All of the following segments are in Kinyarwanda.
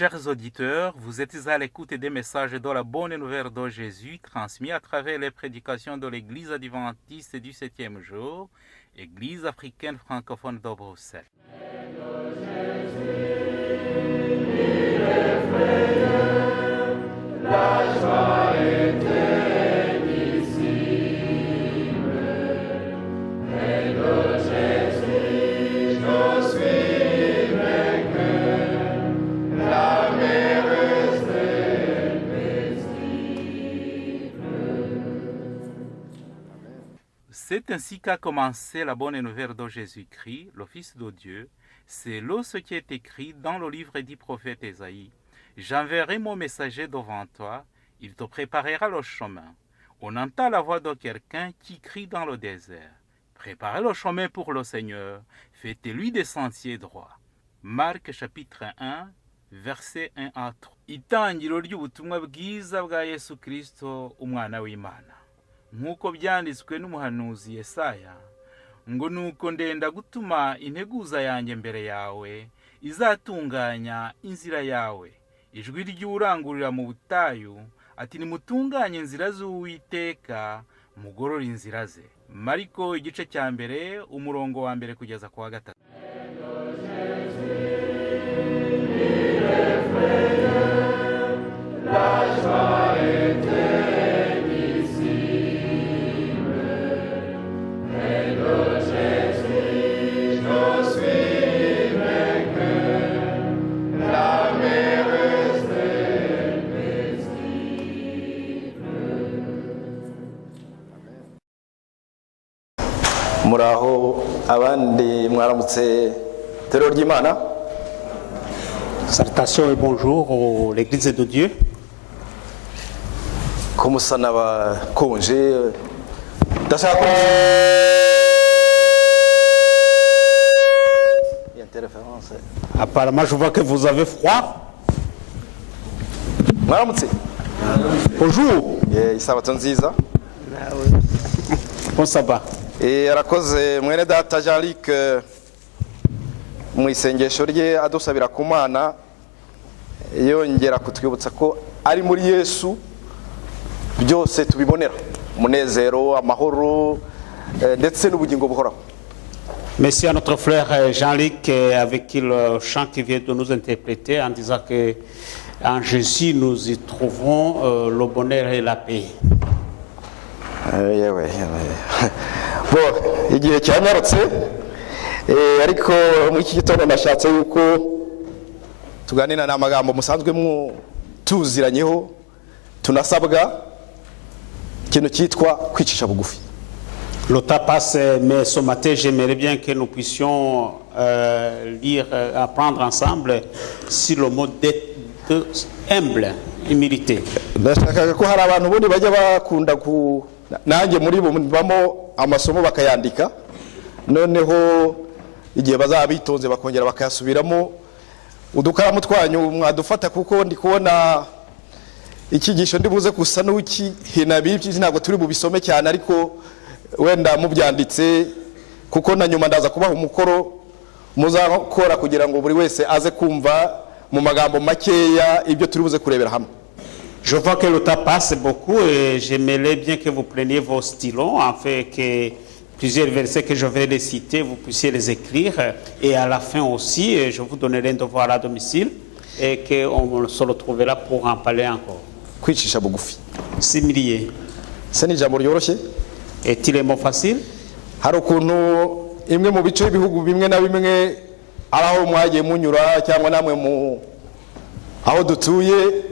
Chers auditeurs, vous êtes à l'écoute des messages de la bonne nouvelle de Jésus transmis à travers les prédications de l'Église adventiste du 7e jour, Église africaine francophone de Bruxelles. C'est ainsi qu'a commencé la bonne nouvelle de Jésus-Christ, le Fils de Dieu. C'est là ce qui est écrit dans le livre du prophète Ésaïe. J'enverrai mon messager devant toi, il te préparera le chemin. On entend la voix de quelqu'un qui crie dans le désert. Préparez le chemin pour le Seigneur, faites-lui des sentiers droits. Marc chapitre 1, verset 1 à 3. Itangiro ry'ubutumwa bwiza bwa Yesu Kristo, umwana w'Imana. Nk'uko byanditswe n'umuhanuzi Yesaya, ngo nuko ndenda gutuma integuza yanjye mbere yawe, izatunganya inzira yawe. Ijwi ry'urangurira mu butayu, ati nimutunganye inzira z'Uwiteka, mugorore inzira ze. Mariko igice cya mbere, umurongo wa mbere kugeza ku wa gatatu. Muraho abandi mwaramutse tero ry'Imana. Salutations et bonjour à l'Église de Dieu. Kumusa n'abakonje ndashaka interférence. Apparemment, je vois que vous avez froid. Mwaramutse. Bonjour. Isabato nziza. Bon sabbat. Arakoze mwene data Jean-Luc mu isengesho rye adusabira ku Mana, yongera kutwibutsa ko ari muri Yesu byose tubibonera umunezero, amahoro ndetse n'ubugingo buhoraho. Merci à notre frère Jean-Luc avec qui le chant qui vient de nous interpréter en disant que en Jésus nous y trouvons le bonheur et la paix. Bo igihe cyanyarutse ariko muri iki gitondo nashatse yuko tuganira n'amagambo musanzwe mu tuziranyeho tunasabwa ikintu cyitwa kwicisha bugufi. Le temps passe, mais ce matin j'aimerais bien que nous puissions lire, apprendre ensemble sur le mot d'être humble, humilité. Ndashaka ko hari abantu bundi bajya bakunda ku nanjye muri bo bamo amasomo bakayandika, noneho igihe bazabitonze bakongera bakayasubiramo. Udukaramu twanyu mwadufata kuko ndi kubona ikigisho ndibuze gusa n'ukihina bibyi, ntabwo turi bubisome cyane ariko wenda mubyanditse kuko na nyuma ndaza kubaha umukoro muzakora kugira ngo buri wese aze kumva mu magambo makeya ibyo turi buze kurebera hamwe. Je vois que le temps passe beaucoup et j'aimerais bien que vous preniez vos stylos afin que plusieurs versets que je vais les citer, vous puissiez les écrire. Et à la fin aussi, je vous donnerai un devoir à domicile et qu'on se retrouvera pour en parler encore. Kwicisha bugufi. S'humilier. Se ni ijambo ryoroshye. Est-il un mot facile? Hari ukuntu imwe mu bice ibihugu bimwe na bimwe aho mwagiye munyura cyangwa namwe mu aho dutuye,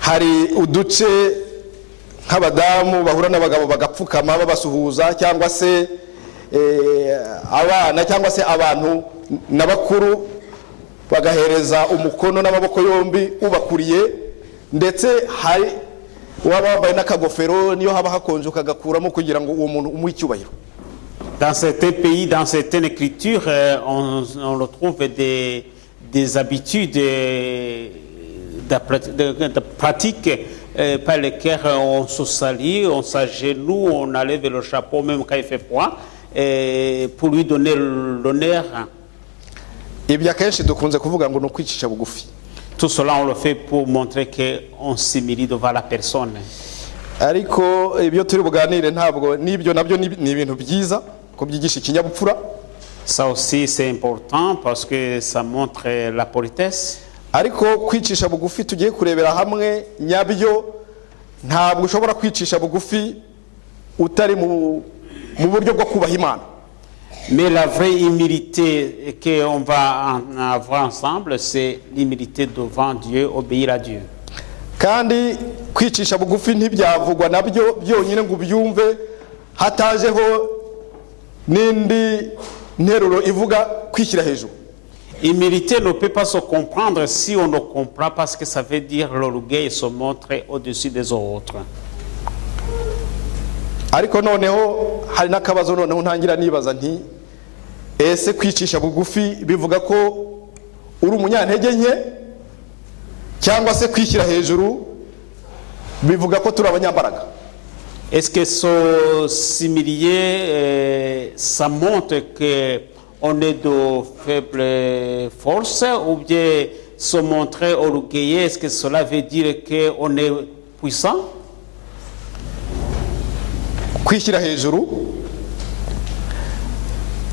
hari uduce nk'abadamu bahura n'abagabo bagapfukama babasuhuza, cyangwa se abana cyangwa se abantu n'abakuru bagahereza umukono n'amaboko yombi ubakuriye, ndetse hari waba wambaye n'akagofero niyo haba hakonje ukagakuramo kugira ngo uwo muntu umuhe icyubahiro. Dans certains pays, dans certaines écritures, on retrouve des habitudes de pratiques par lesquelles on se salit, on s'agenouille, on enlève le chapeau même quand il fait froid, pour lui donner l'honneur. Ibyo akenshi dukunze kuvuga ngo no kwicisha bugufi. Tout cela, on le fait pour montrer qu'on s'humilie devant la personne. ariko ibyo turi buganire ntabwo n'ibyo nabyo ni ibintu byiza ko byigisha ikinyabupfura. Ça aussi, c'est important parce que ça montre la politesse. Ariko kwicisha bugufi tugiye kurebera hamwe nyabyo ntabwo ushobora kwicisha bugufi utari mu buryo bwo kubaha Imana. Mais la vraie humilité qu'on va en avoir ensemble, c'est l'humilité devant Dieu, obéir à Dieu. Kandi kwicisha bugufi ntibyavugwa nabyo byonyine ngo ubyumve hatajeho n'indi nteruro ivuga kwishyira hejuru. Humilité ne peut pas se comprendre si on ne comprend pas ce que ça veut dire l'orgueil se montrer au-dessus des autres. Ariko noneho hari n'akabazo noneho ntangira nibaza nti ese kwicisha bugufi bivuga ko uri umunyantege nke cyangwa se kwishyira hejuru bivuga ko turi abanyambaraga? Est-ce que ce s'humilier, ça montre qu'on est de faible force, ou bien se montrer orgueilleux, est-ce que cela veut dire qu'on est puissant? Kwishyira hejuru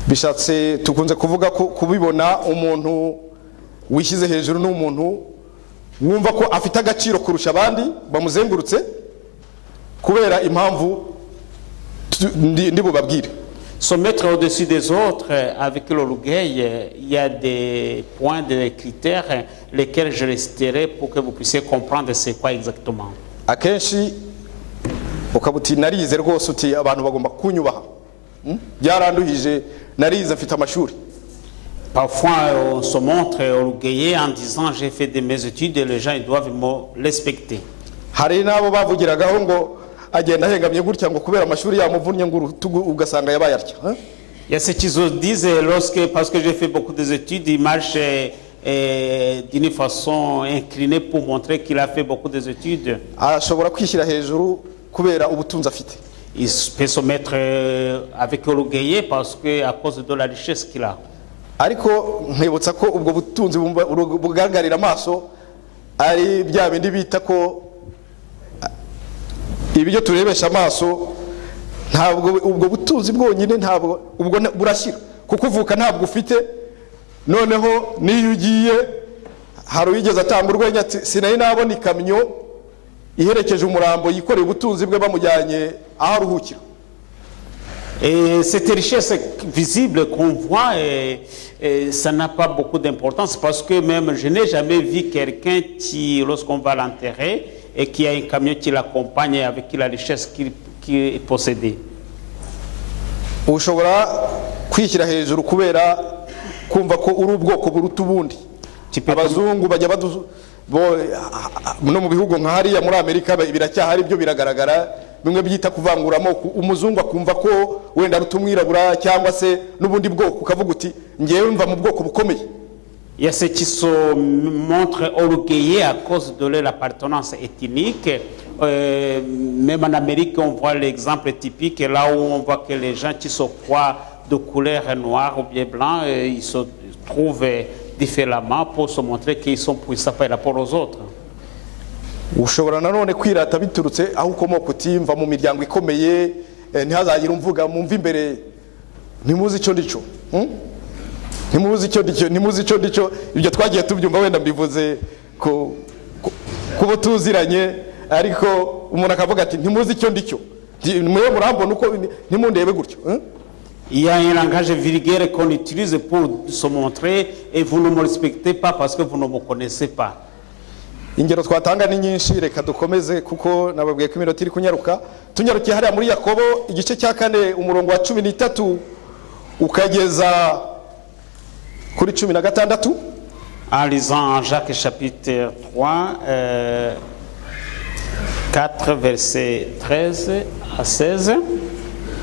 bishatse tukunze kuvuga ko kubibona umuntu wishyize hejuru n'umuntu wumva ko afite agaciro kurusha abandi bamuzengurutse kubera impamvu ndi bubabwire. Se mettre au-dessus des autres avec l'orgueil, il y a des points, des critères, lesquels je resterai pour que vous puissiez comprendre c'est quoi exactement. Akenshi ukabuti narize rwose uti abantu bagomba kunyubaha byaranduhije narize mfite amashuri. Parfois on se montre orgueilleux en disant j'ai fait de mes études et les gens ils doivent me respecter. Hari nabo bavugiragaho ngo agenda ahengamye gutya ngo kubera amashuri yamuvunnye ngo urutugu ugasanga yabaye atya. Il y a ceux qui disent parce que j'ai fait beaucoup d'études, il marche d'une façon inclinée pour montrer qu'il a fait beaucoup d'études. Ashobora kwishyira hejuru kubera ubutunzi afite. Il peut se mettre avec orgueil parce que à cause de la richesse qu'il a. Ariko nkibutsa ko ubwo butunzi bugargarira amaso ari bya bindi bita ko ibyo turebesha amaso ntabwo ubwo butunzi bwonyine ntabwo ubwo burashyira kuko uvuka ntabwo ufite noneho niyo ugiye hari uyigeze atanga urwenya ati sinari nabona ikamyo iherekeje umurambo yikoreye ubutunzi bwe bamujyanye aho aruhukira. Et cette richesse visible qu'on voit, ça n'a pas beaucoup d'importance parce que même je n'ai jamais vu quelqu'un qui, lorsqu'on va l'enterrer, et qui a un camion qui l'accompagne avec la richesse qu'il possédait. Ushobora kwishyira hejuru kubera kumva ko uri ubwoko buruta ubundi. Abazungu bajya no mu bihugu nka hariya muri Amerika biracyahari byo biragaragara bimwe byita kuvanguramo umuzungu akumva ko wenda ari umwirabura cyangwa se n'ubundi bwoko ukavuga uti ngewe mva mu bwoko bukomeye. Il y a ceux qui se montrent orgueilleux à cause de leur appartenance ethnique. Même en Amérique, on voit l'exemple typique, là où on voit que les gens qui se croient de couleur noire ou bien blanc, ils se trouvent différemment pour se montrer qu'ils sont puissants par rapport aux autres. Ushobora nanone kwirata biturutse aho ukomoka utimva mu miryango ikomeye ntihazagira umvuga mumva imbere ntimuzi icyo ndico. Ntimuzi icyo ndico ibyo twagiye tubyumva wenda mbivuze kubo tuziranye ariko umuntu akavuga ati ntimuzi icyo ndico mwe murambona uko ntimundebe gutyo. Il y a un langage vulgaire qu'on utilise pour se montrer et vous ne me respectez pas parce que vous ne me connaissez pas. Ingero twatanga ni nyinshi reka dukomeze kuko nababwiye ko iminota iri kunyaruka tunyarukiye hariya muri Yakobo igice cya 4 umurongo wa 13 ukageza kuri 16. En lisant Jacques chapitre 3 4 verset 13 à 16.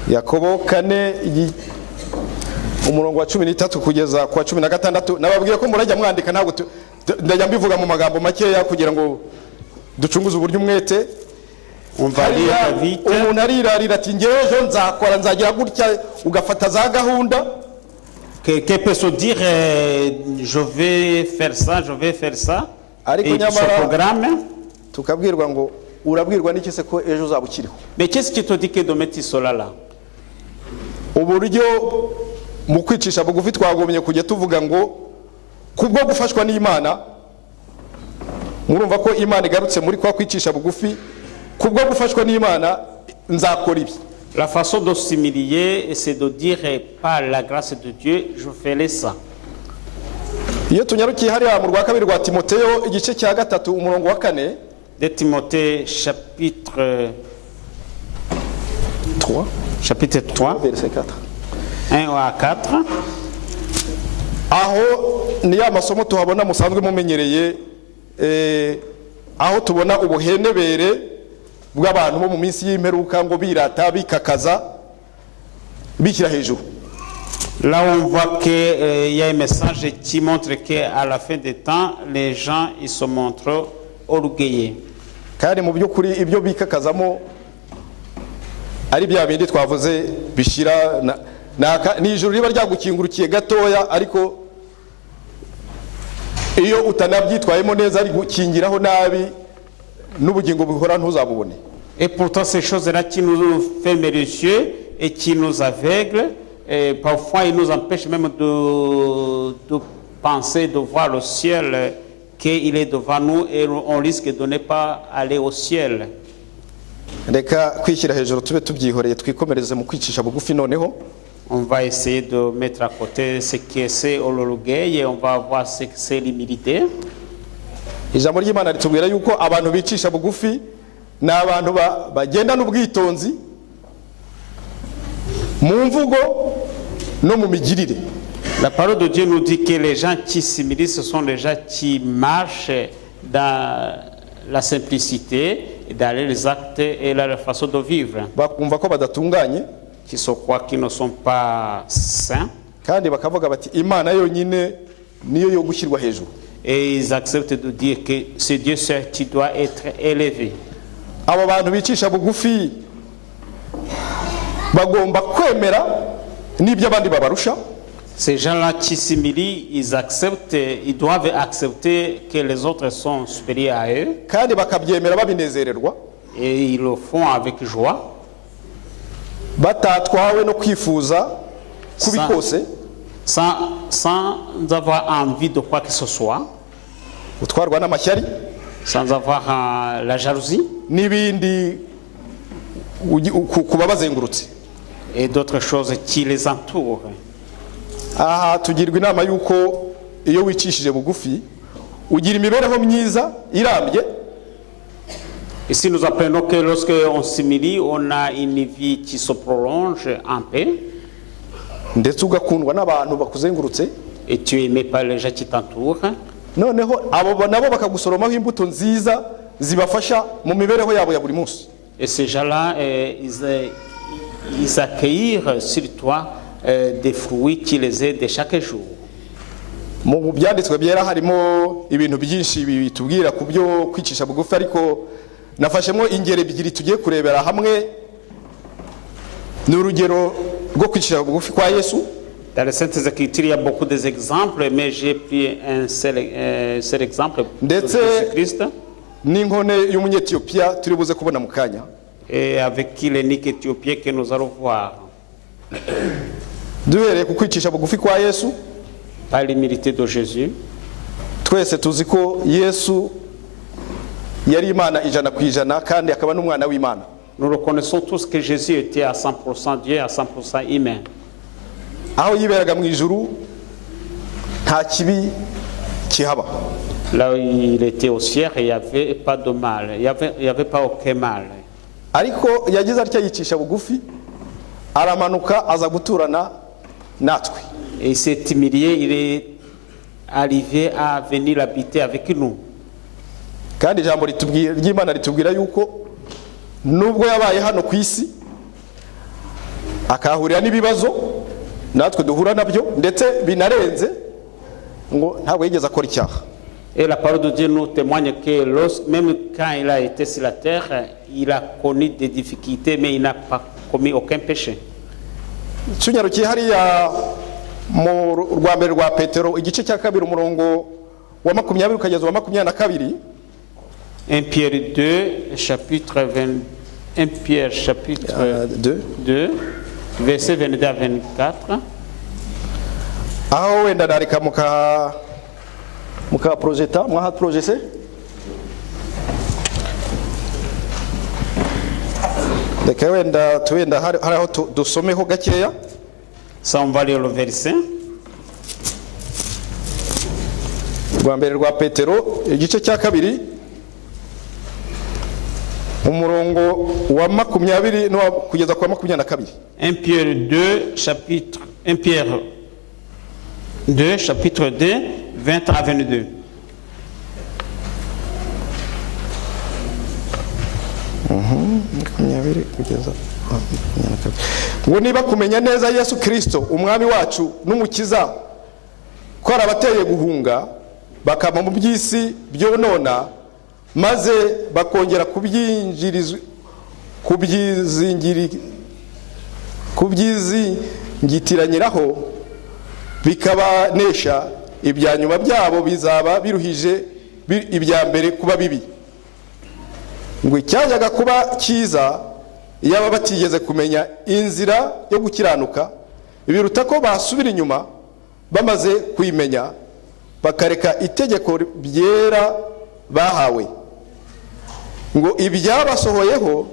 Yakobo 4 umurongo wa 13 kugeza kwa 16 nababwiye ko murajya mwandika ntabwo ndajya mbivuga mu magambo makeya kugira ngo ducunguze uburyo umwete. Umuntu arirarira ati ngewe ejo nzakora nzagira gutya ugafata za gahunda. Quelqu'un peut se dire je vais faire ça, je vais faire ça. ariko et de son nyamara programme. tukabwirwa ngo urabwirwa n'iki se ko ejo uzaba ukiriho. Mais qu'est-ce qui te dit que demain tu seras là? Uburyo mu kwicisha bugufi twagomye kujya tuvuga ngo kubwo gufashwa n'Imana, murumva ko Imana igarutse muri kwa kwicisha bugufi, kubwo gufashwa n'Imana nzakora ibi. La façon de s'humilier, c'est de dire par la grâce de Dieu, je ferai ça. Iyo tunyarukiye hariya mu rwa kabiri rwa Timoteyo igice cya 3 umurongo wa 4, De Timothée chapitre 3 verset 4, 1 à 4. aho ni ya masomo tuhabona musanzwe mumenyereye, aho tubona ubuhenebere bw'abantu bo mu minsi y'imperuka ngo birata bikakaza bishyira hejuru. Là, on voit qu'il y a un message qui montre qu'à la fin des temps, les gens ils se montrent orgueilleux. Kandi mu by'ukuri ibyo bikakazamo ari bya bindi twavuze bishyira ni ijuru riba ryagukingurukiye gatoya, ariko iyo utanabyitwayemo neza ari gukingiraho nabi n'ubugingo buhora ntuzabubone. Et pourtant, ces choses-là qui nous ferment les yeux et qui nous aveuglent, et parfois ils nous empêchent même de penser, de voir le ciel, qu'il est devant nous et on risque de ne pas aller au ciel. Reka kwishyira hejuru tube tubyihoreye twikomereze mu kwicisha bugufi noneho. On va essayer de mettre à côté ce qui est l'orgueil et on va voir ce que c'est l'humilité. Ijambo ry'Imana ritubwira yuko abantu bicisha bugufi ni abantu bagenda n'ubwitonzi mu mvugo no mu migirire. La parole de Dieu nous dit que les gens qui s'humilient, ce sont les gens qui marchent dans la simplicité, dans les actes et la façon de vivre. Bakumva ko badatunganye, Qui se croient qu'ils ne sont pas saints. kandi bakavuga bati Imana yonyine niyo yo gushyirwa hejuru. Et ils acceptent de dire que c'est Dieu seul qui doit être élevé. Abo bantu bicisha bugufi bagomba kwemera n'ibyo abandi babarusha. Ces gens-là qui s'humilient, ils doivent accepter que les autres sont supérieurs à eux. Kandi bakabyemera babinezererwa, Et ils le font avec joie. batatwawe no kwifuza kubi kose, Sans avoir envie de quoi que ce soit. utwarwa n'amashyari Sans avoir la jalousie. n'ibindi kubabazengurutse. Et d'autres choses qui les entourent. Aha tugirwa inama yuko iyo wicishije bugufi ugira imibereho myiza irambye. Ici, nous apprenons que lorsque on s'humilie, on a une vie qui se prolonge en paix. Ndetse ugakundwa n'abantu bakuzengurutse. Et tu es aimé par les gens qui t'entourent. Noneho abo nabo bakagusoromaho imbuto nziza zibafasha mu mibereho yabo ya buri munsi. Et ces gens-là, ils accueillent sur toi des fruits qui les aident chaque jour. Mu byanditswe byera harimo ibintu byinshi bitubwira ku byo kwicisha bugufi, ariko nafashemo ingero ebyiri tugiye kurebera hamwe. Ni urugero rwo kwicisha bugufi kwa Yesu. Dans les Saintes Écritures, il y a beaucoup d'exemples, mais j'ai pris un seul exemple de Jésus-Christ. N'inkone y'umunyetiyopiya turi buze kubona mu kanya. Et avec qui l'unique éthiopien que nous allons voir. Duhereye ku kwicisha bugufi kwa Yesu, Par l'humilité de Jésus. twese tuzi ko Yesu yari Imana 100% kandi akaba n'umwana w'Imana. Nous reconnaissons tous que Jésus était à 100% Dieu, à 100% humain. Aho yiberaga mu ijuru nta kibi kihaba. Là où il était au ciel, il n'y avait pas de mal, il n'y avait pas aucun mal. Ariko yagize atya yicisha bugufi aramanuka aza guturana natwe. Et il s'est humilié, il est arrivé à venir habiter avec nous. Kandi ijambo ry'Imana ritubwira yuko nubwo yabaye hano ku isi akahurira n'ibibazo natwe duhura nabyo ndetse binarenze, ngo ntabwo yigeze akora icyaha. Et la parole de Dieu nous témoigne que même quand il a été sur la terre, il a connu des difficultés, mais il n'a pas commis aucun péché. Tunyarukiye hariya mu rwa mbere rwa Petero igice cya 2 umurongo wa 20 ukageza uwa 22. 1 Pierre 2, chapitre 20, 1 Pierre chapitre 2, verset 22 à 24. Aho wenda nareka muka projeta mwaha projese reka wenda hari aho dusomeho gakeya. Ça, on va lire le verset. Rwa mbere rwa Petero igice cya kabiri umurongo wa 20 no kugeza kwa 22. 1 Pierre 2 chapitre 1 Pierre 2 chapitre 2 20 à 22. Ngo niba kumenya neza Yesu Kristo umwami wacu n'umukiza ko arabateye guhunga bakaba mu by'isi byonona maze bakongera kubyizingitiranyiraho bikabanesha, ibya nyuma byabo bizaba biruhije ibya mbere kuba bibi. Ngo icyajyaga kuba cyiza iyaba batigeze kumenya inzira yo gukiranuka biruta ko basubira inyuma bamaze kwimenya bakareka itegeko byera bahawe. Ngo ibyabasohoyeho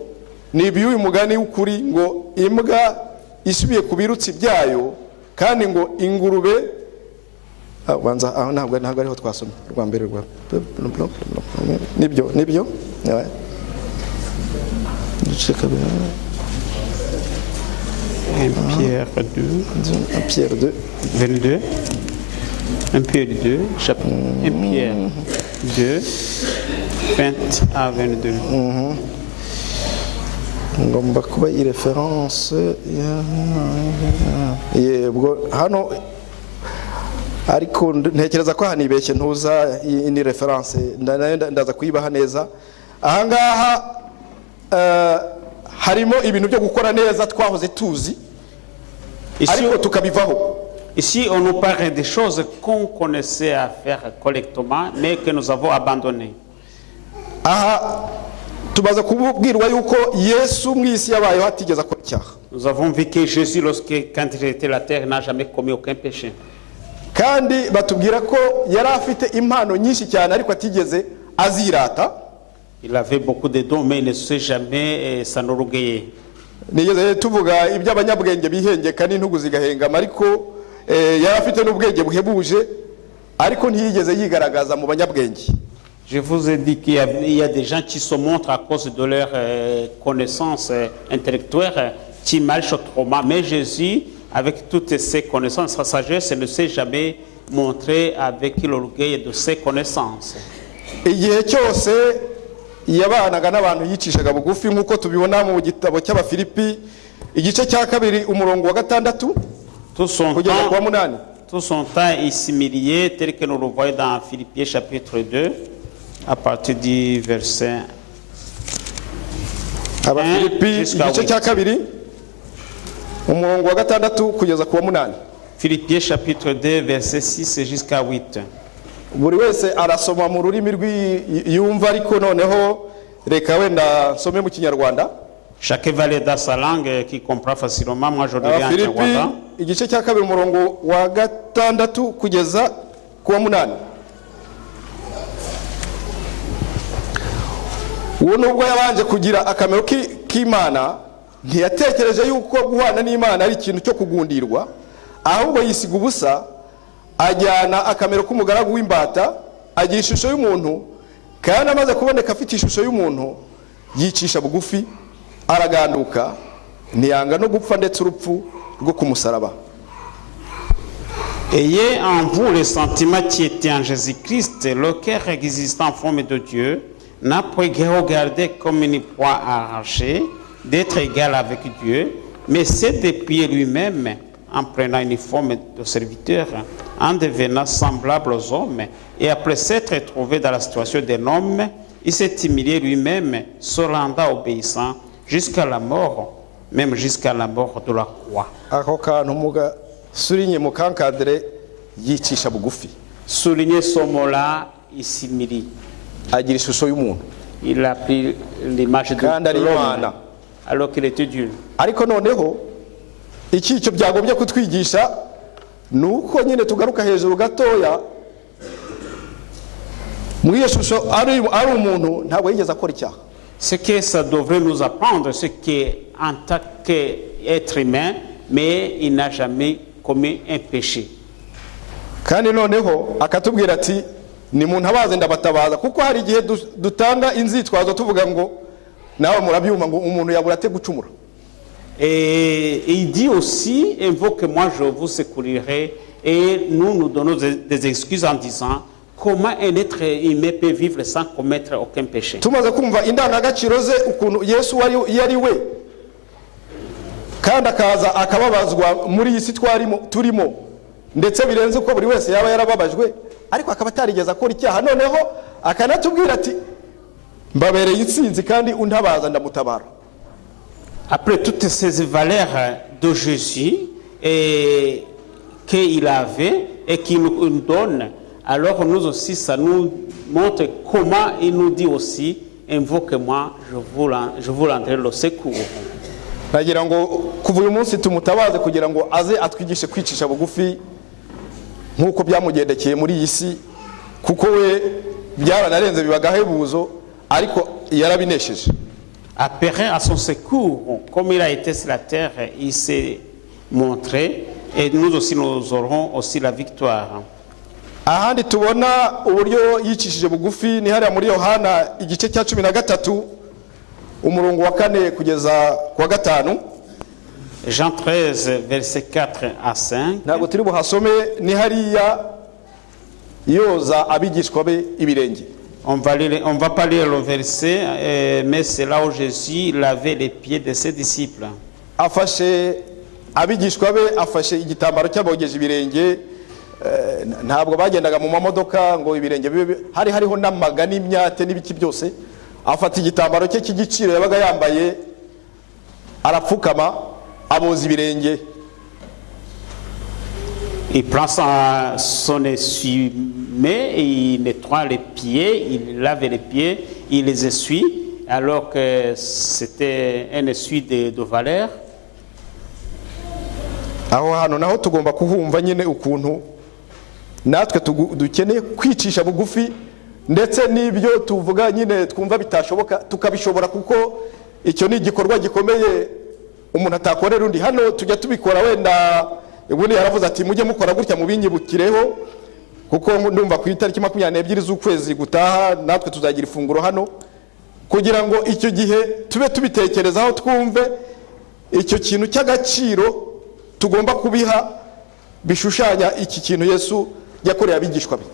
ni iby'uyu mugani w'ukuri ngo imbwa isubiye ku birutsi byayo, kandi ngo ingurube banza aho ntabwo ariho twasomye rwa mbere rwa nibyo 1 Pierre 2, 22. 1 Pierre 2, chapitre 1 Pierre 2, 20 à 22. ngomba kuba i reference yebwo hano, ariko ntekereza ko hanibeshye ntuza ni reference ndaza kuyibaha neza. Ahangaha harimo ibintu byo gukora neza twahoze tuzi ariko tukabivaho. Ici, on nous parle des choses qu'on connaissait à faire correctement, mais que nous avons abandonnées. Aha tubaza kubwirwa yuko Yesu mwisi yabayeho atigeze akora icyaha. Nous avons vu que Jésus, quand il était la terre, n'a jamais commis aucun péché. Kandi batubwira ko yari afite impano nyinshi cyane ariko atigeze azirata. Il avait beaucoup de dons, mais il ne s'est jamais s'enorgueillir. Nigeze tuvuga iby'abanyabwenge bihengeka n'intugu zigahengama, ariko yari afite n'ubwenge buhebuje ariko ntiyigeze yigaragaza mu banyabwenge. Je vous ai dit qu'il y a des gens qui se montrent à cause de leur connaissance intellectuelle, qui marchent autrement. Mais Jésus, avec toutes ses connaissances, sa sagesse, ne s'est jamais montré avec l'orgueil de ses connaissances. Igihe cyose yabanaga n'abantu yicishaga bugufi nk'uko tubibona mu gitabo cy'Abafilipi igice cya kabiri umurongo wa 6 kugeza kwa 8. Tout son temps il s'humiliait tel que nous le voyons dans Philippiens chapitre 2 à partir du verset Abafilipi igice cya kabiri umurongo wa 6 kugeza kwa 8. Philippiens chapitre 2 verset 6 jusqu'à 8. Buri wese arasoma mu rurimi rw'iyumva, ariko noneho reka wenda nsome mu Kinyarwanda. Chacun va lire dans sa langue qui comprend facilement. Moi je dirais en Kinyarwanda. Igice cya kabiri umurongo wa 6 kugeza ku 8. Uwo nubwo yabanje kugira akamero k'Imana, ntiyatekereje yuko guhana n'Imana ari ikintu cyo kugundirwa, ahubwo yisiga ubusa ajyana akamero k'umugaragu w'imbata, agira ishusho y'umuntu, kandi amaze kuboneka afite ishusho y'umuntu yicisha bugufi araganduka, ntiyanga no gupfa ndetse urupfu rwo ku musaraba. Ayez en vous le sentiment qui était en Jésus-Christ, le cœur existant en forme de Dieu, n'a pas regardé comme une proie arrachée d'être égal avec Dieu, mais s'est dépouillé lui-même en prenant une forme de serviteur, en devenant semblable aux hommes, et après s'être trouvé dans la situation d'un homme, il s'est humilié lui-même, se rendant obéissant jusqu'à la mort, même jusqu'à la mort de la croix. Ako kantu muga surinye mukankadre yicisha bugufi. souligner ce mot-là, isimili. agira ishusho y'umuntu Il a pris l'image de kandi ari l'homme Imana. alors qu'il était Dieu. ariko noneho icyo byagombye kutwigisha ni uko nyine tugaruka hejuru gatoya muri iyo shusho ari umuntu ntabwo yigeze akora icyaha. Ce que ça devrait nous apprendre, c'est qu'en tant qu'être humain, mais il n'a jamais commis un péché. kandi noneho akatubwira ati ni muntu abaze ndabatabaza kuko hari igihe dutanga inzitwazo tuvuga ngo nawe murabyumva ngo umuntu yabura ate gucumura. Et il dit aussi, invoque-moi, je vous secourirai. Et nous donnons des excuses en disant comment un être humain peut vivre sans commettre aucun péché. tumaze kumva indangagaciro ze ukuntu Yesu yari we kandi akaza akababazwa muri iyi si turimo ndetse birenze uko buri wese yaba yarababajwe ariko akaba atarigeze akora icyaha noneho akanatubwira ati mbabereye intsinzi kandi untabaza ndamutabara. Après toutes ces valeurs de Jésus qu'il avait et qu'il nous donne, alors nous aussi, ça nous montre comment il nous dit aussi, invoque-moi, je vous rendrai le secours. nagira ngo kuva uyu munsi tumutabaze kugira ngo aze atwigishe kwicisha bugufi nk'uko byamugendekeye muri iyi si kuko we byaranarenze bibagahebuzo ariko yarabinesheje. Appelé à son secours, comme il a été sur la terre, il s'est montré et nous aussi nous aurons aussi la victoire. ahandi tubona uburyo yicishije bugufi ni hariya muri Yohana igice cya 13 umurongo wa 4 kugeza kwa 5. Jean 13 verset 4 à 5. ntabwo turi buhasome ni hariya yoza abigishwa be ibirenge. On va pas lire le verset, mais c'est là où Jésus lavait les pieds de ses disciples. afashe abigishwa be afashe igitambaro cy'abogeje ibirenge. Ntabwo bagendaga mu mamodoka ngo ibirenge bibe hariho n'amaga n'imyate n'ibiki byose. Afata igitambaro cye cy'igiciro yabaga yambaye arapfukama aboza ibirenge. Il prend son essuie-main, il nettoie les pieds, il lave les pieds, il les essuie, alors que c'était un essuie de valeur. Aho hano naho tugomba kuhumva nyine ukuntu natwe dukeneye kwicisha bugufi ndetse n'ibyo tuvuga nyine twumva bitashoboka tukabishobora kuko icyo ni igikorwa gikomeye umuntu atakorera undi. Hano tujya tubikora wenda ubundi yaravuze ati mujye mukora gutya mubinyibukireho kuko ndumva ku itariki 22 z'ukwezi gutaha natwe tuzagira ifunguro hano kugira ngo icyo gihe tube tubitekerezaho twumve icyo kintu cy'agaciro tugomba kubiha bishushanya iki kintu Yesu yakoreye abigishwa be.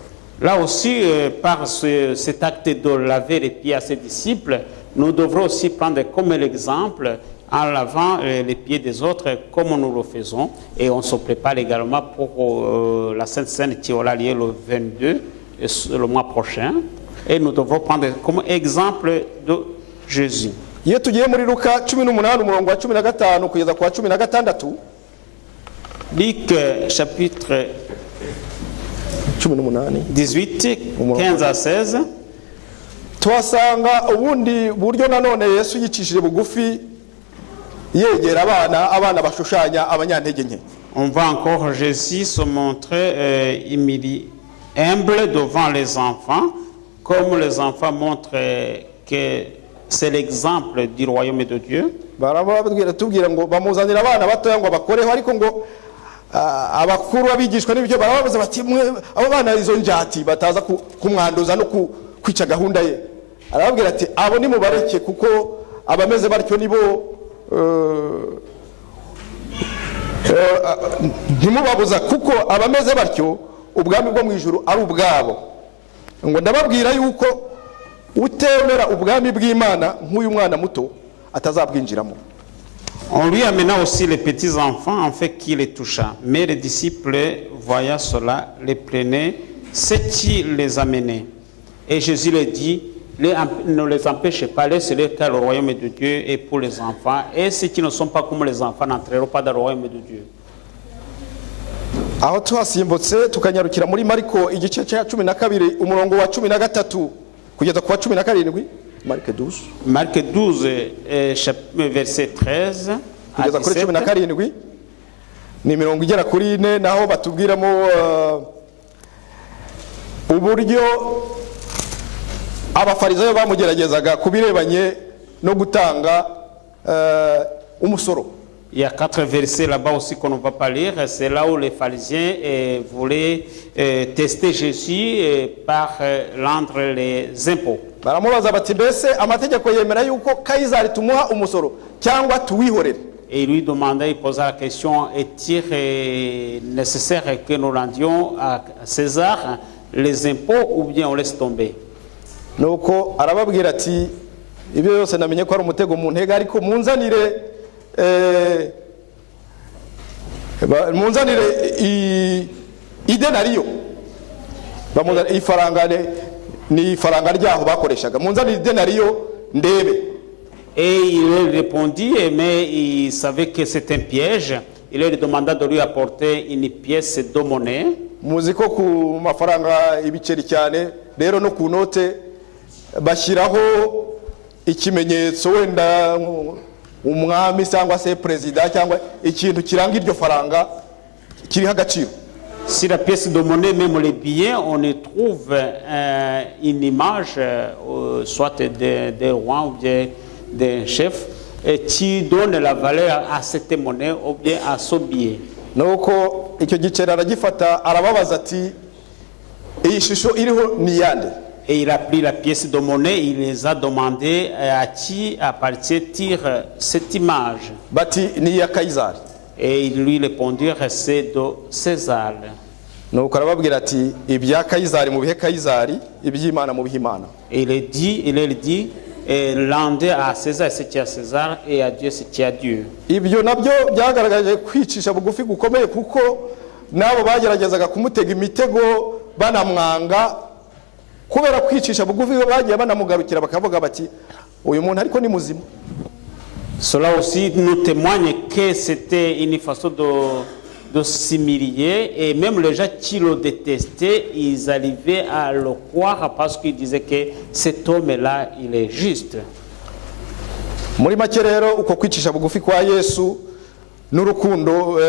Là aussi, par cet acte de laver les pieds à ses disciples, nous devrons aussi prendre comme l'exemple en lavant les pieds des autres comme nous le faisons. Et on se prépare également pour la Sainte Seine qui aura lieu le 22, le mois prochain. Et nous devrons prendre comme exemple de Jésus. Iyo tugiye muri Luka 18 umurongo wa 15 kugeza kwa 16. Luc chapitre 18, 15 à 16. Tuhasanga ubundi buryo nanone Yesu yicishije bugufi yegera abana bashushanya abanyantege nke. On va encore Jésus se montrer humble devant les enfants, comme les enfants montrent que c'est l'exemple du royaume de Dieu. Barababwira tubwira ngo bamuzanira abana batoya ngo bakoreho ariko ngo abakuru abigishwa n'ibyo barababaza bati abo bana izo njati bataza kumwanduza no kwica gahunda ye. Arababwira ati abo ni mubareke kuko abameze batyo nibo ntimubabuza kuko abameze batyo ubwami bwo mu ijuru ari ubwabo. Ngo ndababwira yuko utemera ubwami bw'Imana nk'uyu mwana muto atazabwinjiramo. On lui amena aussi les petits enfants en fait qu'il les toucha. Mais les disciples, voyant cela, les prenaient, ce qui les amenait. Et Jésus leur dit, ne les empêchez pas, laissez-les car le royaume de Dieu est pour les enfants. Et ceux qui ne sont pas comme les enfants n'entreront pas dans le royaume de Dieu. aho tuhasimbutse tukanyarukira muri Mariko igice cya 12 umurongo wa 13 kugeza ku wa 17. Marque 12. Marc 12, verset 13 à kugeza kuri 17. 17 ni mirongo igera kuri 4 naho batubwiramo uburyo abafarisayo bamugeragezaga kubirebanye no gutanga umusoro. Il y a 4 versets là-bas aussi qu'on ne va pas lire. C'est là où les pharisiens voulaient tester Jésus par rendre les impôts. Baramubaza bati mbese amategeko yemera yuko Kaisari tumuha umusoro cyangwa tuwihorere? Et lui demandait, il posait la question, est-il nécessaire que nous rendions à César les impôts ou bien on laisse tomber? Nuko arababwira ati ibyo yose namenye ko ari umutego mu ntega ariko munzanire idenariyo bamuzana ifarangane ni ifaranga ryaho bakoreshaga munzanire idenariyo ndebe. Et il répondit, mais il savait que c'était un piège. Il lui demanda de lui apporter une pièce de monnaie. Muzi ko ku mafaranga ibiceri cyane rero no ku note bashyiraho ikimenyetso wenda umwami cyangwa se president cyangwa ikintu kiranga iryo faranga kiriho agaciro. Sur la pièce de monnaie, même les billets, on y trouve une image, soit des rois ou bien des chefs, qui donne la valeur à cette monnaie ou bien à ce billet. Nuko icyo giceri aragifata arababaza ati iyi shusho iriho ni yande? Et il a pris la pièce de monnaie, il les a demandé à qui appartient cette image. Bati ni ya Kaisari. Et ils lui répondirent, c'est de César. Nuko arababwira ati ibya Kaisari mu bihe Kaisari, iby'Imana mu bihe Imana. Et il leur dit, rendez à César ce qui est à César et à Dieu ce qui est à Dieu. Ibyo nabyo byagaragaje kwicisha bugufi gukomeye kuko nabo bageragezaga kumutega imitego banamwanga kubera kwicisha bugufi bagiye banamugarukira bakavuga bati uyu muntu ariko ni muzima. Cela aussi nous témoigne que c'était une façon de s'humilier et même les gens qui le détestaient, ils arrivaient à le croire parce qu'ils disaient que cet homme-là, il est juste. Muri make rero uko kwicisha bugufi kwa Yesu n'urukundo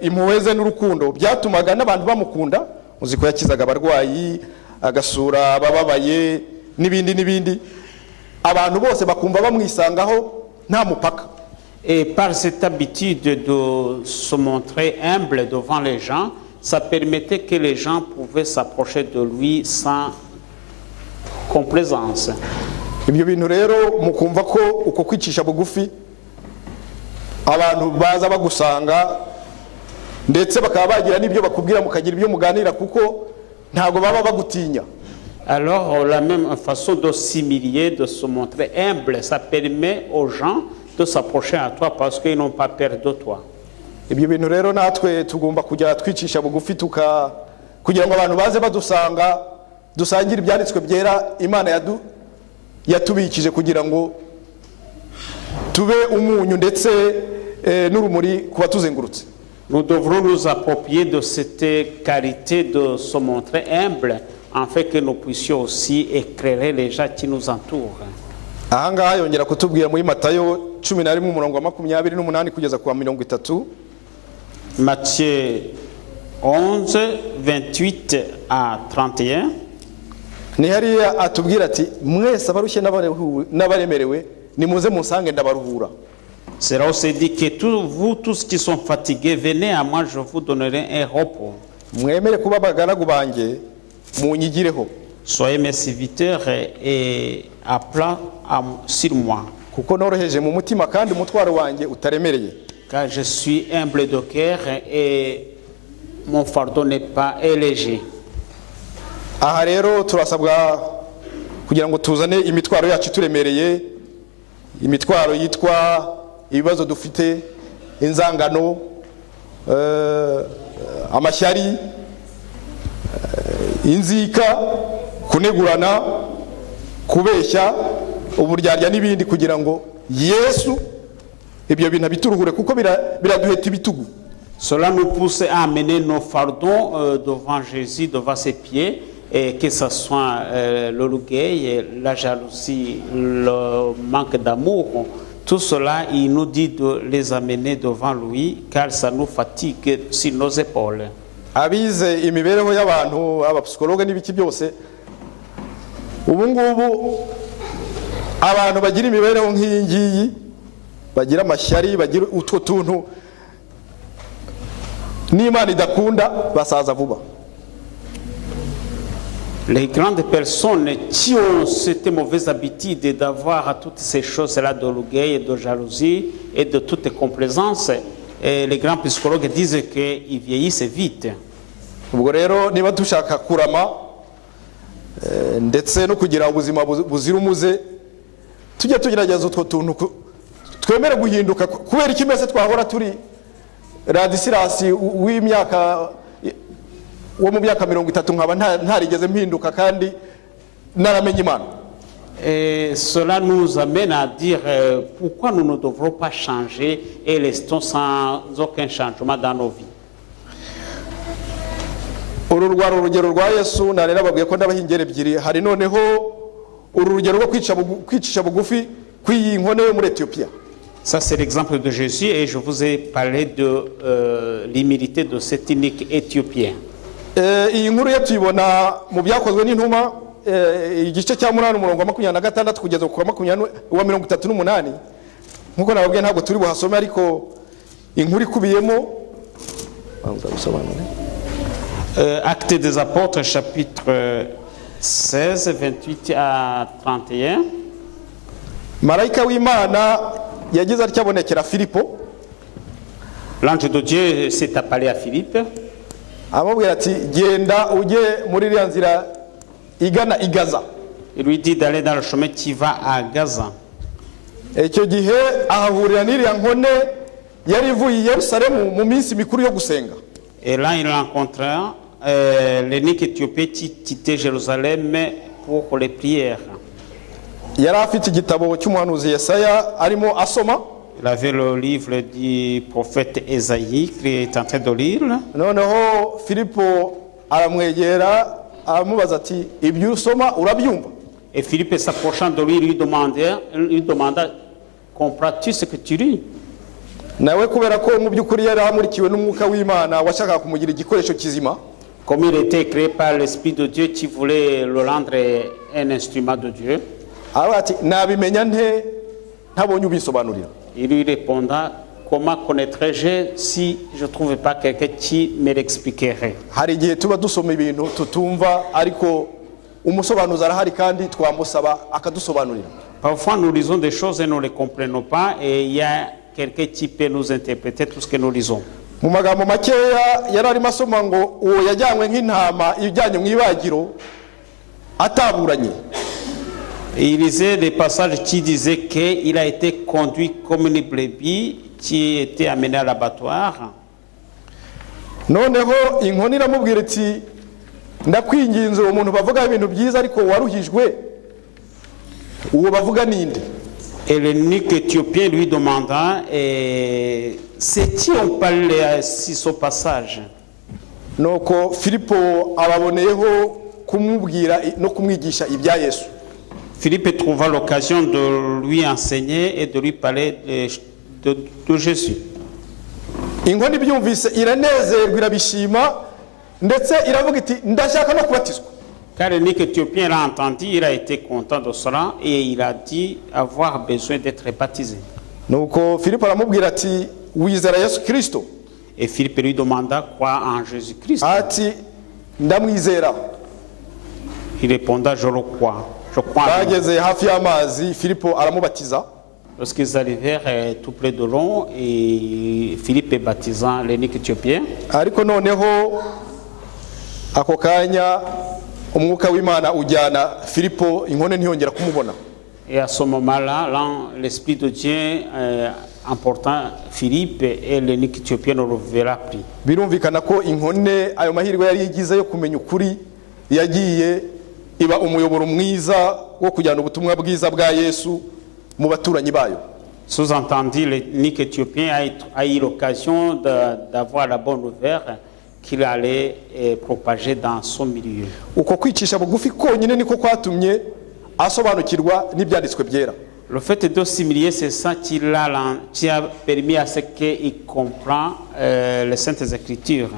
impuhwe n'urukundo byatumaga n'abantu bamukunda. Uzi ko yakizaga abarwayi agasura abababaye n'ibindi abantu bose bakumva bamwisangaho nta mupaka. Et par cette habitude de se montrer humble devant les gens, ça permettait que les gens pouvaient s'approcher de lui sans complaisance. Ibyo bintu rero mukumva ko uko kwicisha bugufi abantu baza bagusanga ndetse bakaba bagira n'ibyo bakubwira mukagira ibyo muganira kuko ntago baba bagutinya. Alors la même façon de s'humilier, de se montrer humble, ça permet aux gens de s'approcher à toi parce qu'ils n'ont pas peur de toi. Ibyo bintu rero natwe tugomba kujya twicisha bugufi kugira ngo abantu baze badusanga dusangira ibyanditswe byera Imana yatubikije kugira ngo tube umunyu ndetse n'urumuri kuba tuzengurutse. Nous devrons nous approprier de cette qualité de se montrer humble afin que nous puissions aussi éclairer les gens qui nous entourent. Aha ngaha yongera kutubwira muri Matayo 11 umurongo wa 28 kugeza ku wa 30. Matthieu 11, 28 à 31. Ni hariya atubwira ati mwese abarushye n'abaremerewe nimuze munsange ndabaruhura. C'est là où c'est dit que vous tous qui sont fatigués, venez à moi, je vous donnerai un repos. Mwemere kuba abagaragu banjye munyigireho. Soyez mes serviteurs et à plat sur moi. Kuko noroheje mu mutima kandi umutwaro wanjye utaremereye. Car je suis humble de cœur et mon fardeau n'est pas léger. Aha rero turasabwa kugira ngo tuzane imitwaro yacu turemereye, imitwaro yitwa ibibazo dufite, inzangano, amashyari, inzika, kunegurana, kubeshya, uburyarya n'ibindi kugira ngo Yesu ibyo bintu bituruhure kuko biraduheta ibitugu. Cela nous pousse à amener nos fardons devant Jésus, devant ses pieds, et que ce soit l'orgueil, la jalousie, le manque d'amour. Tout cela, il nous dit de les amener devant lui, car ça nous fatigue sur nos épaules. abize imibereho y'abantu abapsikologe n'ibiki byose ubu ngubu abantu bagira imibereho nk'iyi ngiyi bagira amashyari bagira utwo tuntu n'Imana idakunda basaza vuba. Les grandes personnes qui ont cette mauvaise habitude d'avoir toutes ces choses-là de l'orgueil, de jalousie et de toute complaisance, et les grands psychologues disent qu'ils vieillissent vite. Ubwo rero niba dushaka kurama ndetse no kugira ubuzima buzira umuze tujye tugerageza utwo tuntu twemere guhinduka kubera ikimese twahora turi Radisirasi w'imyaka wo mu myaka 30 nkaba ntarigeze mpinduka kandi naramenye Imana. Et cela nous amène à dire pourquoi nous ne devrons pas changer et restons sans aucun changement dans nos vies. Uru rwaro urugero rwa Yesu narera babwiye ko ndabahingera ebyiri hari noneho uru rugero rwo kwicisha bugufi kw'iyi nkone yo muri Ethiopia. Ça, c'est l'exemple de Jésus et je vous ai parlé de l'humilité de cet unique Éthiopien. Iyi nkuru yo tuyibona mu byakozwe n'intuma igice cya 8 umurongo wa 26 kugeza ku 38 nkuko nababwiye ntabwo turi buhasome ariko inkuru ikubiyemo Actes des Apôtres chapitre 16 28 à 31. Marayika w'Imana yagize aryabonekera Filipo. L'ange de Dieu s'est apparé à Philippe. Amubwira ati genda ujye muri iriya nzira igana i Gaza. Il lui dit d'aller dans le chemin qui va à Gaza. Icyo gihe ahahurira n'iriya nkone yari ivuye i Yerusalemu mu minsi mikuru yo gusenga. Et là il rencontra l'unique Éthiopien qui quittait Jérusalem pour les prières. Yari afite igitabo cy'umuhanuzi Yesaya arimo asoma. Il avait le livre du prophète Esaïe qu'il est en train de lire. Noneho Filipo aramwegera amubaza ati ibyo usoma urabyumva. Et Philippe s'approchant de lui lui demanda comprends-tu ce que tu lis? Nawe kubera ko mu by'ukuri yari amurikiwe n'umwuka w'Imana washaka kumugira igikoresho kizima. Comme il était créé par l'Esprit de Dieu qui voulait le rendre un instrument de Dieu. Ati nabimenya nte ntabonye ubisobanurira. Il lui répondra comment connaîtrais-je si je ne trouvais pas quelqu'un qui me l'expliquerait. Hari igihe tuba dusoma ibintu tutumva ariko umusobanuzi arahari kandi twamusaba akadusobanurira. Parfois nous lisons des choses et nous ne les comprenons pas et il y a quelqu'un qui peut nous interpréter tout ce que nous lisons. Mu magambo makeya yari arimo asoma ngo uwo yajyanywe nk'intama ijyanye mu ibagiro ataburanye. Il lisait des passages qui disaient qu'il a été conduit comme une brebis qui était amenée à l'abattoir. Noneho inkoni iramubwira iti ndakwinginze uwo muntu bavuga ibintu byiza ariko waruhijwe uwo bavuga ninde. Et l'unique Éthiopien lui demanda c'est qui on parlait sur ce passage. Nuko Filipo ababoneyeho kumubwira no kumwigisha ibya Yesu. Philippe trouva l'occasion de lui enseigner et de lui parler de Jésus. Inkoni byumvise iranezerwa irabishima ndetse iravuga iti ndashaka no kubatizwa. Car l'unique Éthiopien l'a entendu, il a été content de cela et il a dit avoir besoin d'être baptisé. Nuko Filipo aramubwira ati wizera Yesu Kristo. Et Philippe lui demanda croire en Jésus-Christ. Ati ndamwizera. Il répondit je le crois. Bageze hafi y'amazi Filipo aramubatiza. Lorsqu'ils arrivèrent tout près de l'eau et Philippe est baptisant l'unique Éthiopien. Ariko noneho ako kanya umwuka w'Imana ujyana Filipo inkone ntiyongera kumubona. Et à ce moment-là, l'Esprit de Dieu emportant Philippe et l'unique Éthiopien ne le verra plus. Birumvikana ko inkone ayo mahirwe yari yigize yo kumenya ukuri yagiye iba umuyoboro mwiza wo kujyana ubutumwa bwiza bwa Yesu mu baturanyi bayo. Sous-entendu, l'unique Éthiopien a eu l'occasion d'avoir la bonne nouvelle qu'il allait propager dans son milieu. uko kwicisha bugufi konyine niko kwatumye asobanukirwa n'ibyanditswe byera. Le fait de s'humilier, c'est ça qui a permis à ce qu'il comprend les Saintes Écritures.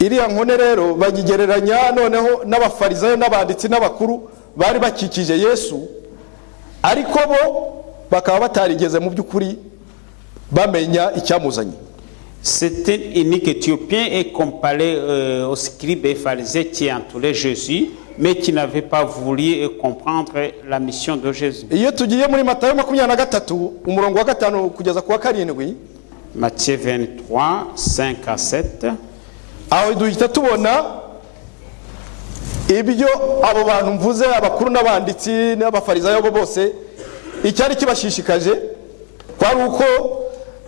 Iriya nkone rero bagigereranya noneho n'abafarisayo n'abanditsi n'abakuru bari bakikije Yesu, ariko bo bakaba batarigeze mu by'ukuri bamenya icyamuzanye. C'était unique Éthiopien et comparé aux scribes et pharisiens qui entouraient Jésus, mais qui n'avaient pas voulu comprendre la mission de Jésus. Iyo tugiye muri Matayo 23 umurongo wa 5 kugeza ku wa 7, Matthieu 23, 5 à 7. aho duhita tubona ibyo abo bantu mvuze, abakuru n'abanditsi n'abafarisayo bo bose icyari kibashishikaje kwari uko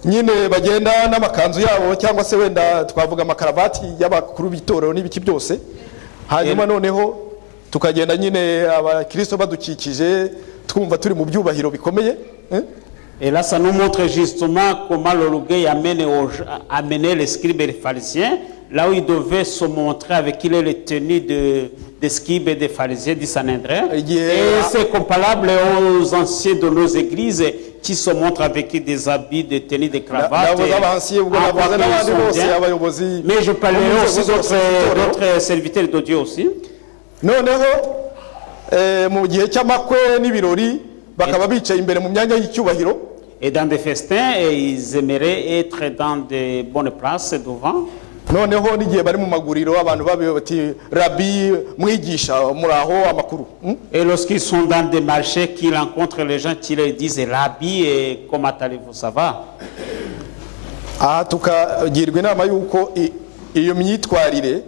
nyine bagenda n'amakanzu yabo cyangwa se wenda twavuga amakaravati y'abakuru b'itorero n'ibiki byose, hanyuma noneho tukagenda nyine abakristo badukikije twumva turi mu byubahiro bikomeye. Et là, ça nous montre justement comment l'orgueil amenait les scribes et les pharisiens, là où ils devaient se montrer avec les tenues des scribes et des pharisiens du Sanhédrin. Et c'est comparable aux anciens de nos églises qui se montrent avec des habits, des tenues, des cravates. Mais je parlerai aussi d'autres serviteurs de Dieu aussi. Et dans des festins, ils aimeraient être dans de bonnes places devant. noneho n'igihe bari mu maguriro abantu babiwe bati rabi mwigisha muraho amakuru. Et lorsqu'ils sont dans des marchés, qu'ils rencontrent les gens qui leur disent Rabbi, et comment allez-vous, ça va? Tukagirwa inama yuko iyo myitwarire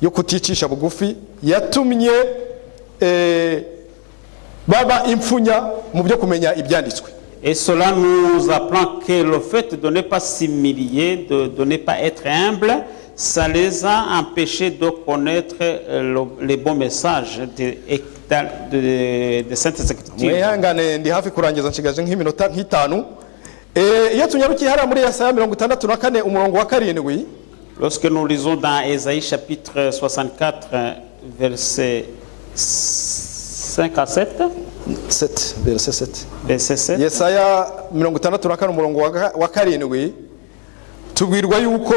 yo kuticisha bugufi yatumye baba imfunya mu byo kumenya ibyanditswe. Et cela nous apprend que le fait de ne pas s'humilier, de ne pas être humble, ça les a empêchés de connaître les bons messages de Saintes Écritures. Ndi hafi kurangiza nshigaje nk'iminota nk'itanu. Iyo tunyarukiye hara muri Yesaya 64 umurongo wa 7. Lorsque nous lisons dans Ésaïe chapitre 64 verset 5 à 7. 7, verset 7. Verset 7. Yesaya 64 umurongo wa 7 tubwirwa yuko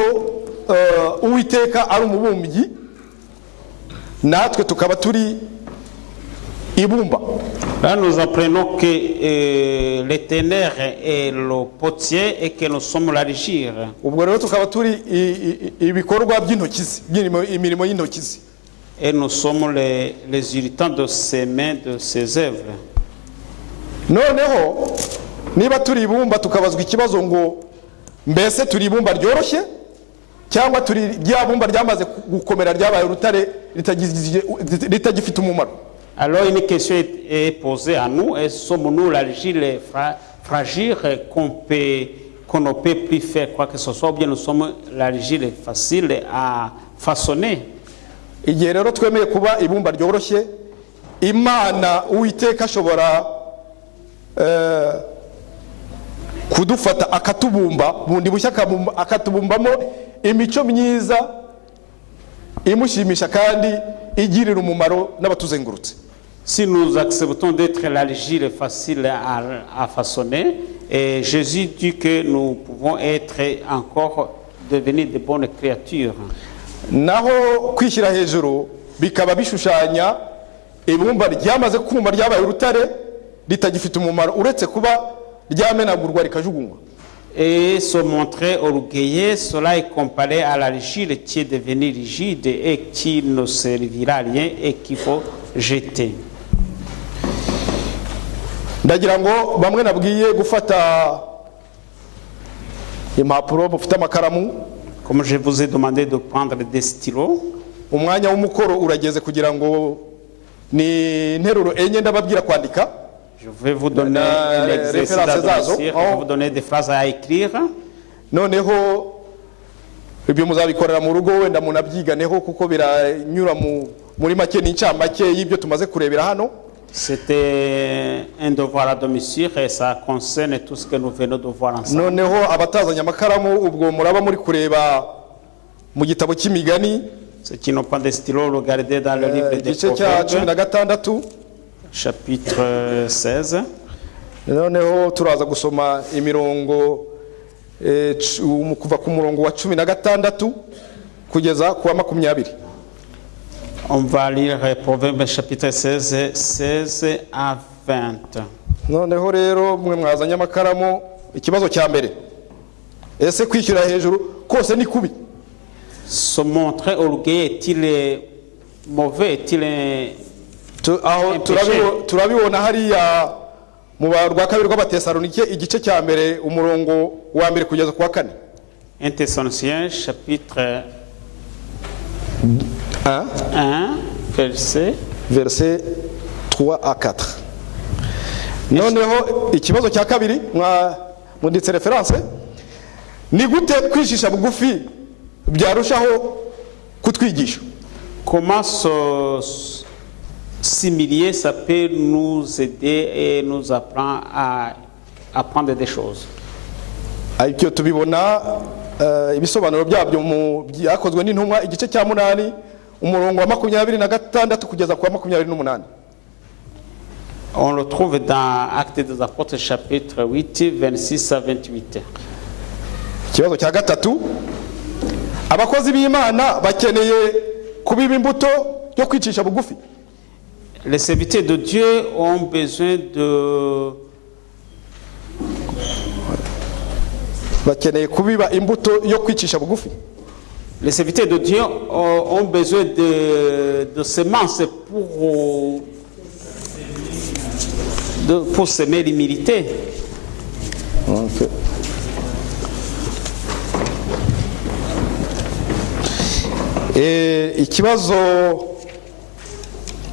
Uwiteka ari umubumbyi natwe tukaba turi ibumba. Là nous apprenons que l'Éternel est le potier et que nous sommes l'argile. Ubwo rero tukaba turi ibikorwa by'intoki imirimo y'intoki. Et nous sommes les irritants de ses mains, de ses œuvres. Noneho niba turi ibumba tukabazwa ikibazo ngo mbese turi ibumba ryoroshye cyangwa turi rya bumba ryamaze gukomera ryabaye urutare litagifite umumaro. Alors une question est posée à nous: sommes-nous l'argile fragile qu'on ne peut plus faire quoi que ce soit, ou bien nous sommes l'argile facile à façonner? Igihe rero twemeye kuba ibumba ryoroshye, Imana Uwiteka ashobora kudufata akatubumba bundi bushya akatubumbamo imico myiza imushimisha kandi igirira umumaro n'abatuzengurutse. Si nous acceptons d'être l'argile facile à façonner, et Jésus dit que nous pouvons être encore devenir de bonnes créatures. Naho kwishyira hejuru bikaba bishushanya ibumba ryamaze kuma ryabaye urutare litagifite umumaro uretse kuba ryamenagurwa rikajugunywa. Et se montrer orgueilleux, cela est comparé à l'argile qui est devenue rigide et qui ne servira à rien et qu'il faut jeter. Ndagira ngo bamwe nabwiye gufata impapuro mufite amakaramu. Comme je vous ai demandé de prendre des stylos. Umwanya w'umukoro urageze kugira ngo ni nteruro enye ndababwira kwandika. Je vais vous donner un exercice à réussir. Je vais vous donner des phrases à écrire. Noneho ibyo muzabikorera mu rugo wenda munabyiganeho kuko biranyura muri make n'incamake y'ibyo tumaze kurebera hano. C'était un devoir à domicile et ça concerne tout ce que nous venons de voir ensemble. noneho abatazanye amakaramu ubwo muraba muri kureba mu gitabo cy'imigani Ceux qui n'ont pas de stylo, regardez dans le livre des igice cya cumi na Proverbes, gatandatu chapitre 16. noneho turaza gusoma imirongo kuva ku murongo wa 16 kugeza ku wa 20. On va lire Proverbes chapitre 16, 16 à 20. noneho rero mwe mwazanye amakaramu ikibazo cya mbere ese kwishyura hejuru kose ni kubi Se montrer orgueilleux est-il mauvais, est-il aho un péché? turabibona hariya mu rwa kabiri rw'abatesalonike igice cya mbere umurongo wa mbere kugeza ku wa 4. 1 Thessaloniciens chapitre 1 1, verset 3 à 4. noneho ikibazo cya kabiri mwanditse reference ni gute kwishisha bugufi byarushaho kutwigisha. Comment s'humilier, ça peut nous aider et nous apprendre à apprendre des choses. Icyo tubibona ibisobanuro byabyo mu byakozwe n'intumwa igice cya 8 umurongo wa 26 kugeza ku wa 28. On le trouve dans Actes des Apôtres chapitre 8, 26 à 28. Ikibazo cya gatatu abakozi b'Imana bakeneye kubiba imbuto yo kwicisha bugufi. Les serviteurs de Dieu ont besoin de bakeneye kubiba imbuto yo kwicisha bugufi. Les serviteurs de Dieu ont besoin de semences pour semer l'humilité. Okay. Ikibazo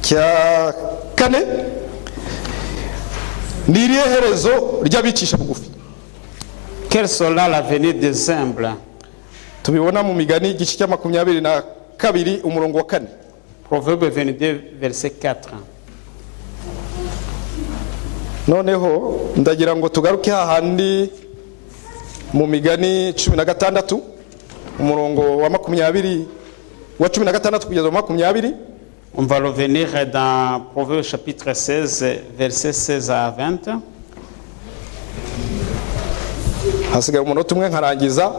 cya kane ni irihe herezo ry'abicisha bugufi. Quel sera l'avenir des humbles? Tubibona mu migani igice cya 22 umurongo wa 4. Proverbe 22 verset 4. noneho ndagira ngo tugaruke hahandi mu migani 16 umurongo wa 20 wa 16 kugeza mu 20. On va revenir dans Proverbe chapitre 16 verset 16 à 20. hasigaye umunota umwe nkarangiza.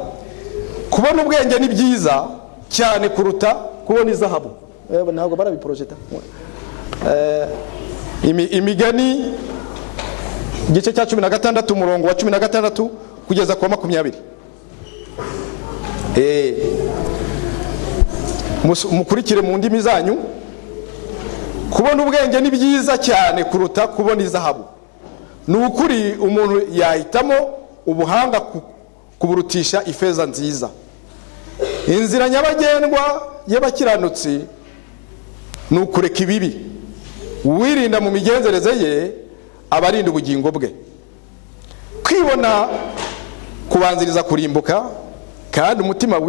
Kubona ubwenge ni byiza cyane kuruta kubona izahabu. Ntabwo barabiprojecta. Imigani igice cya 16 umurongo wa 16 kugeza ku 20. Mukurikire mu ndimi zanyu. Kubona ubwenge ni byiza cyane kuruta kubona izahabu. Ni ukuri umuntu yahitamo ubuhanga kuburutisha ifeza nziza. Inzira nyabagendwa y'abakiranutsi ni ukureka ibibi. Uwirinda mu migenzereze ye abarinda ubugingo bwe. Kwibona kubanziriza kurimbuka kandi umutima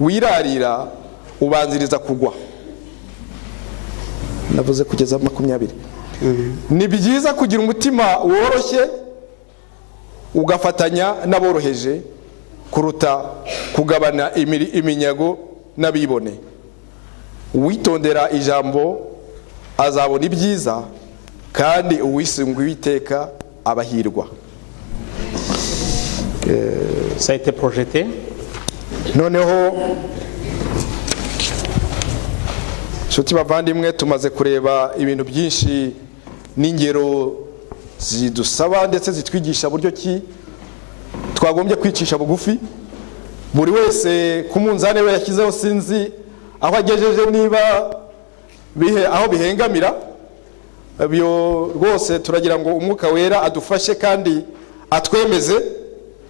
wirarira ubanziriza kugwa. Navuze kugeza 20. Ni byiza kugira umutima woroshye ugafatanya n'aboroheje kuruta kugabana iminyago n'abibone. Uwitondera ijambo azabona ibyiza kandi uwisunga Uwiteka abahirwa. Ça a été projeté. Noneho nshuti bavandimwe tumaze kureba ibintu byinshi n'ingero zidusaba ndetse zitwigisha buryo ki twagombye kwicisha bugufi. Buri wese ku munzane we yashyizeho sinzi aho agejeje niba aho bihengamira. Byo rwose turagira ngo umwuka wera adufashe kandi atwemeze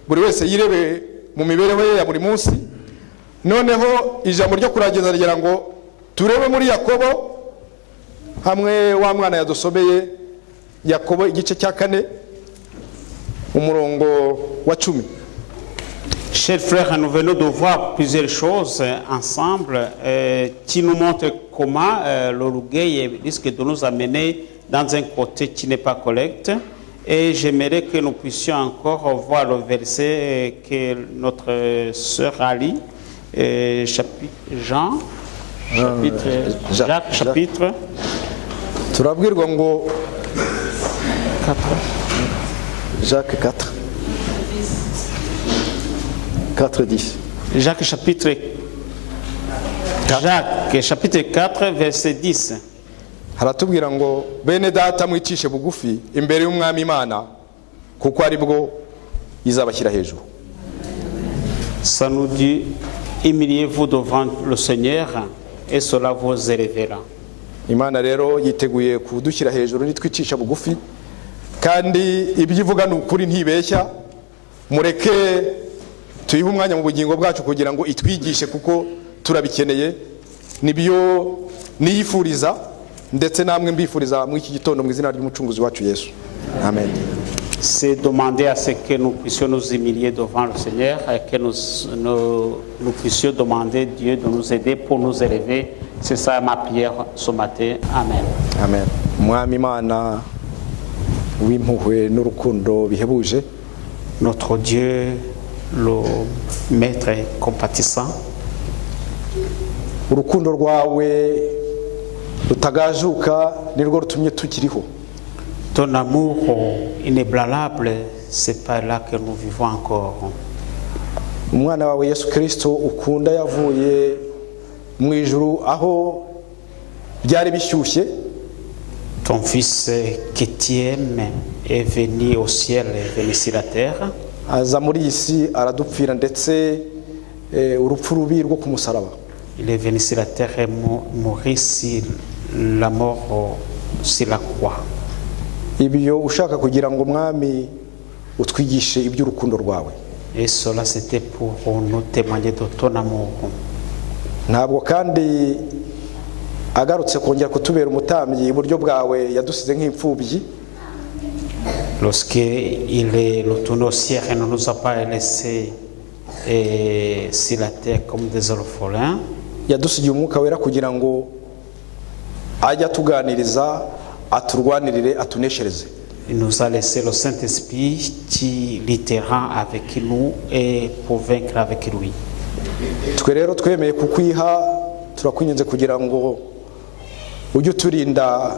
buri wese yirebe mu mibereho ye ya buri munsi. Noneho ijambo ryo kurangiza rigira ngo turebe muri Yakobo hamwe wa mwana yadusomeye Yakobo igice cya 4 umurongo wa 10. Chers frères, nous venons de voir plusieurs choses ensemble qui nous montrent comment l'orgueil risque de nous amener dans un côté qui n'est pas correct. Et j'aimerais que nous puissions encore voir le verset que notre sœur Ali, Jacques, chapitre turabwirwa ngo 4. Jacques 4 4:10. Jacques chapitre 4, verset 10. haratubwira ngo bene data mwicishe bugufi imbere y'umwami Imana kuko ari bwo izabashyira hejuru. Ça nous dit, humiliez-vous devant le Seigneur et cela vous élèvera. Imana rero yiteguye kudushyira hejuru nitwicisha bugufi, kandi ibyo ivuga ni ukuri ntibeshya. Mureke tuyihe umwanya mu bugingo bwacu kugira ngo itwigishe kuko turabikeneye. Nibyo niyifuriza ndetse namwe mbifuriza mu iki gitondo mu izina ry'umucunguzi wacu Yesu. Amen. C'est demander à ce que nous puissions nous humilier devant le Seigneur et que nous puissions demander Dieu de nous aider pour nous élever. C'est ça ma prière ce matin. Amen. Amen. Mwami Imana w'impuhwe n'urukundo bihebuje, Notre Dieu, le Maître compatissant, urukundo rwawe rutagajuka nirwo rutumye tukiriho. ton amour inébranlable, c'est par là que nous vivons encore. Umwana wawe Yesu Kristo ukunda yavuye mu ijuru aho byari bishyushye, Ton Fils que tu aimes est venu au ciel, est venu sur la terre. aza muri iyi si aradupfira ndetse urupfu rubi rwo ku musaraba. Il est venu sur la terre et mourir sur la mort sur la croix. Ibyo ushaka kugira ngo mwami utwigishe iby'urukundo rwawe. Et cela c'était pour nous témoigner de ton amour. Ntabwo kandi agarutse kongera kutubera umutambyi iburyo bwawe yadusize nk'imfubyi. Lorsqu'il est retourné au ciel et ne nous a pas laissés sur la terre comme des orphelins, Yadusigiye umwuka wera kugira ngo ajye atuganiriza, aturwanirire, atuneshereze. il nous a laissé le Saint-Esprit qui luttera avec nous et pour vaincre avec lui. Twe rero twemeye kukwiha, turakwinginze kugira ngo ujye uturinda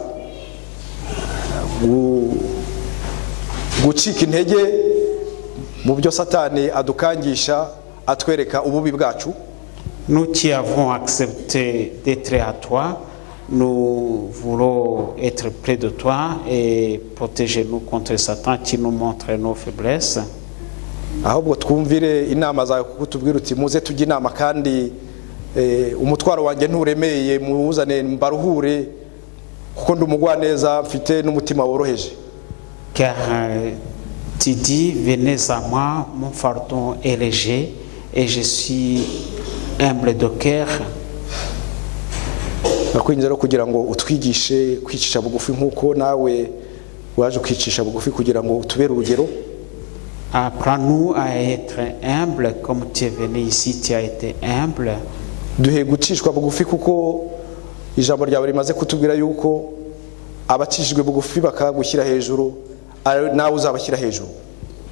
gucika intege mu byo Satani adukangisha atwereka ububi bwacu. Nous qui avons accepté d'être à toi, nous voulons être près de toi et protéger-nous contre Satan qui nous montre nos faiblesses. Ahubwo twumvire inama zawe kuko tubwira uti muze tujye inama kandi umutwaro wanjye nturemeye, muzane mbaruhure kuko ndi umugwaneza mfite n'umutima woroheje. Car tu dis, venez à moi, mon fardeau est léger et je suis humble de cœur. Nakwinginze rero kugira ngo utwigishe kwicisha bugufi nk'uko nawe waje kwicisha bugufi kugira ngo utubere urugero. Apprends-nous à être humble comme tu es venu ici, tu as été humble. Duhe gucishwa bugufi kuko ijambo ryawe rimaze kutubwira yuko abacishijwe bugufi bakagushyira hejuru nawe uzabashyira hejuru.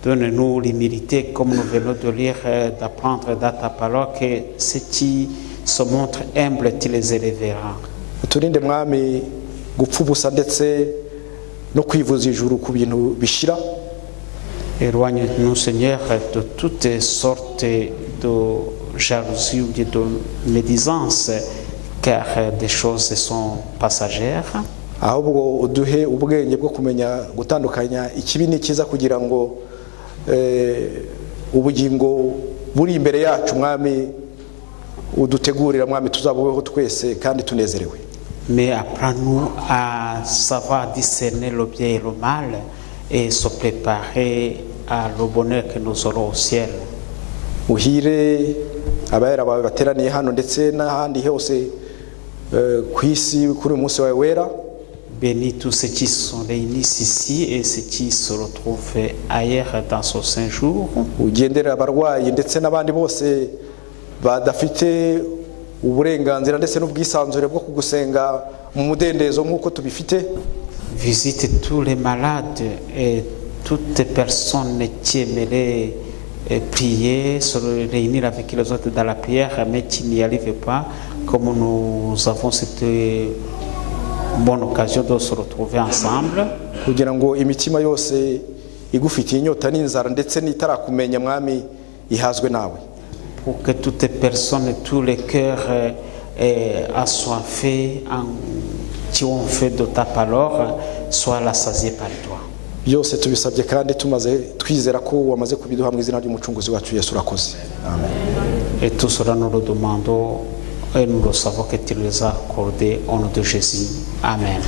Donne-nous l'humilité comme nous venons de lire, d'apprendre dans ta parole que ceux qui se montrent humbles, tu les élèveras. Uturinde mwami gupfa ubusa ndetse no kwivuza ijuru ku bintu bishira. Éloigne-nous, Seigneur, de toutes sortes de jalousie ou de médisance, car des choses sont passagères. Ahubwo uduhe ubwenge bwo kumenya gutandukanya ikibi n'ikiza kugira ngo ubugingo buri imbere yacu mwami udutegurira mwami tuzabubeho twese kandi tunezerewe. Mais apprends-nous à savoir discerner le bien et le mal et se préparer à le bonheur que nous aurons au ciel. Uhire abayera bawe bateraniye hano ndetse n'ahandi hose ku isi kuri uyu munsi wawe wera. Bénis tous ceux qui sont réunis ici et ceux qui se retrouvent ailleurs dans ce saint jour. Ugendera abarwayi ndetse n'abandi bose badafite uburenganzira ndetse n'ubwisanzure bwo kugusenga mu mudendezo nk'uko tubifite. visite tous les malades et toutes les personnes qui aimeraient prier, se réunir avec les autres dans la prière, mais qui n'y arrivent pas, comme nous avons cette bonne occasion de se retrouver ensemble. kugira ngo imitima yose igufitiye inyota n'inzara ndetse n'itarakumenya mwami ihazwe nawe. Pour que toutes les personnes, tous les cœurs assoiffés, qui ont fait de ta parole, soient rassasiés par toi. byose tubisabye kandi tumaze twizera ko wamaze kubiduha mu izina ry'umucunguzi wacu Yesu urakoze. Amen. Et tout cela nous le demandons et nous le savons que tu nous as accordé au nom de Jésus. Amen.